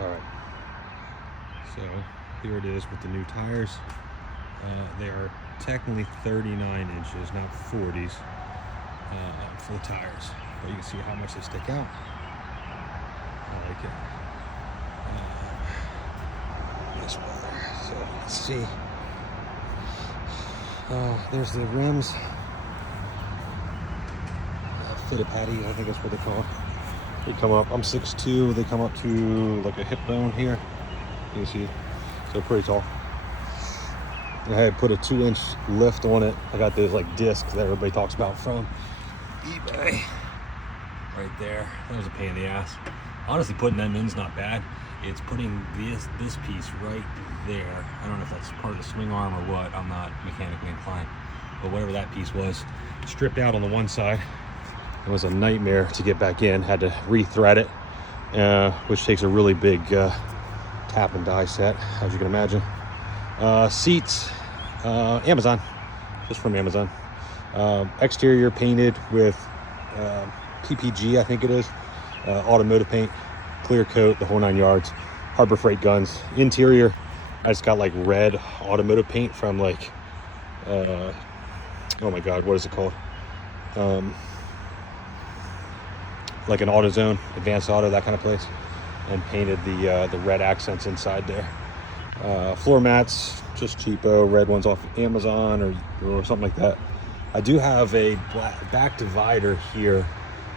All right. So here it is with the new tires. They are technically 39 inches, not 40s, for the tires. But you can see how much they stick out. I like it. This weather. So let's see. There's the rims. Footed patty, I think that's what they call it. They come up, I'm 6'2", they come up to like a hip bone here. You can see, so pretty tall. I had put a 2-inch lift on it. I got those like discs that everybody talks about from eBay. Right there, that was a pain in the ass. Honestly, putting them in's not bad. It's putting this piece right there. I don't know if that's part of the swing arm or what. I'm not mechanically inclined. But whatever that piece was, stripped out on the one side. It was a nightmare to get back in. Had to re-thread it, which takes a really big tap and die set, as you can imagine. Seats, Amazon, just from Amazon. Exterior painted with PPG, I think it is, automotive paint, clear coat, the whole 9 yards. Harbor Freight guns. Interior, I just got like red automotive paint from like, oh my god, what is it called? Like an AutoZone, Advanced Auto, that kind of place, and painted the red accents inside there. Floor mats, just cheapo, red ones off Amazon or something like that. I do have a back divider here,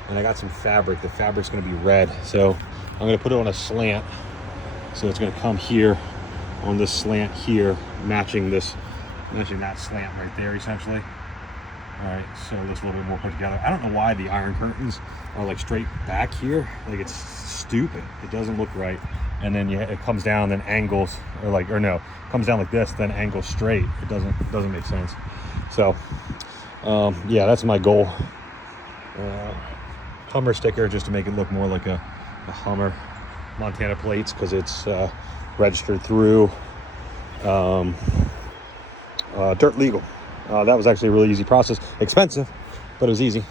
and I got some fabric. The fabric's going to be red, so I'm going to put it on a slant. So it's going to come here on this slant here, matching that slant right there, essentially. All right, so this a little bit more put together. I don't know why the iron curtains are like straight back here. Like, it's stupid. It doesn't look right. And then it comes down, then angles, comes down like this, then angles straight. It doesn't make sense. So, yeah, that's my goal. Hummer sticker, just to make it look more like a Hummer. Montana plates, because it's registered through Dirt Legal. That was actually a really easy process. Expensive, but it was easy.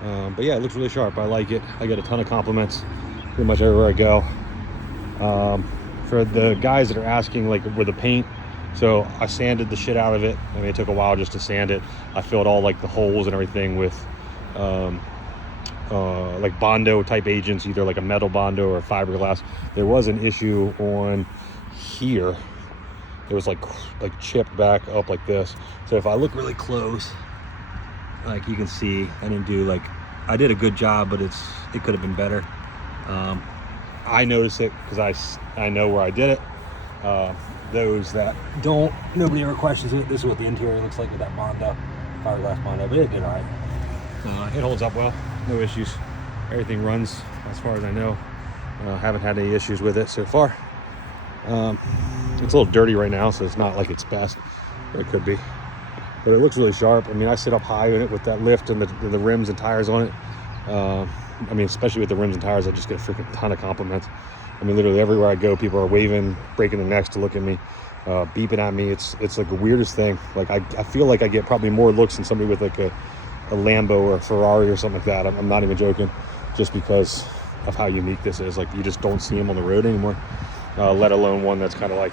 But yeah, it looks really sharp. I like it. I get a ton of compliments pretty much everywhere I go. For the guys that are asking, like, with the paint, so I sanded the shit out of it. I mean, it took a while just to sand it. I filled all like the holes and everything with like Bondo type agents, either like a metal Bondo or fiberglass. There was an issue on here. It was like chipped back up like this. So if I look really close, like you can see, I did a good job, but it could have been better. I noticed it because I know where I did it. Those that don't, nobody ever questions it. This is what the interior looks like with that Bondo, fiberglass Bondo, but it did all right. It holds up well, no issues. Everything runs as far as I know. Haven't had any issues with it so far. It's a little dirty right now, so it's not like it's best, but it could be. But it looks really sharp. I mean, I sit up high in it with that lift and the rims and tires on it. I mean, especially with the rims and tires, I just get a freaking ton of compliments. I mean, literally everywhere I go, people are waving, breaking their necks to look at me, beeping at me. It's like the weirdest thing. Like, I feel like I get probably more looks than somebody with like a Lambo or a Ferrari or something like that. I'm not even joking, just because of how unique this is. Like, you just don't see them on the road anymore. Let alone one that's kind of like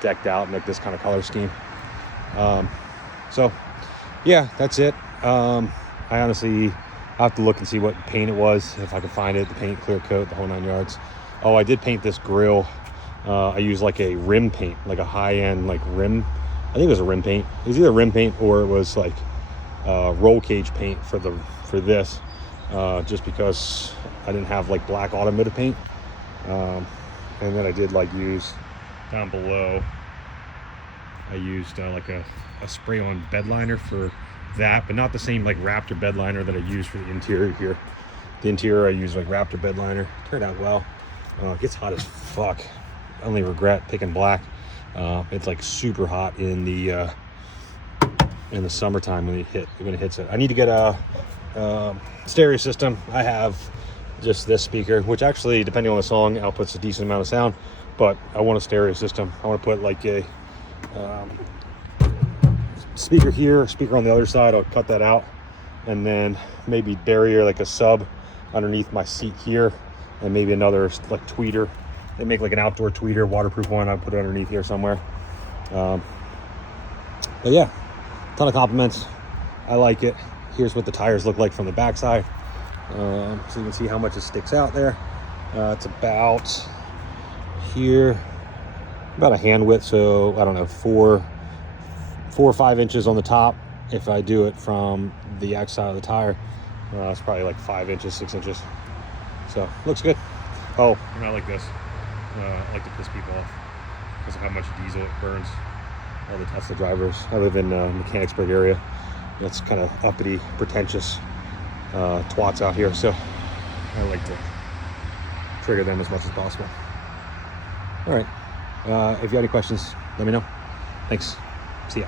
decked out in like this kind of color scheme. So yeah, that's it. I honestly have to look and see what paint it was, if I can find it. The paint, clear coat, the whole 9 yards. Oh, I did paint this grill. I used like a rim paint, like a high-end like rim. I think it was a rim paint. It was either rim paint or it was like roll cage paint for this, just because I didn't have like black automotive paint. And then I did like use down below, I used like a spray on bed liner for that, but not the same like Raptor bed liner that I used for the interior here. The interior I used like Raptor bed liner. Turned out well. It gets hot as fuck. I only regret picking black. It's like super hot in the summertime when it hits it. I need to get a stereo system. I have just this speaker, which actually, depending on the song, outputs a decent amount of sound, but I want a stereo system. I want to put like a speaker here, speaker on the other side. I'll cut that out and then maybe bury like a sub underneath my seat here, and maybe another like tweeter. They make like an outdoor tweeter, waterproof one. I'll put it underneath here somewhere. But yeah, ton of compliments. I like it. Here's what the tires look like from the backside. So you can see how much it sticks out there. It's about here, about a hand width. So I don't know, 4 or 5 inches on the top. If I do it from the outside of the tire, it's probably like 5 inches, 6 inches. So looks good. Oh, not like this. I like to piss people off because of how much diesel it burns. All the Tesla drivers. I live in Mechanicsburg area. That's kind of uppity, pretentious twats out here. So I like to trigger them as much as possible. All right. If you have any questions, let me know. Thanks. See ya.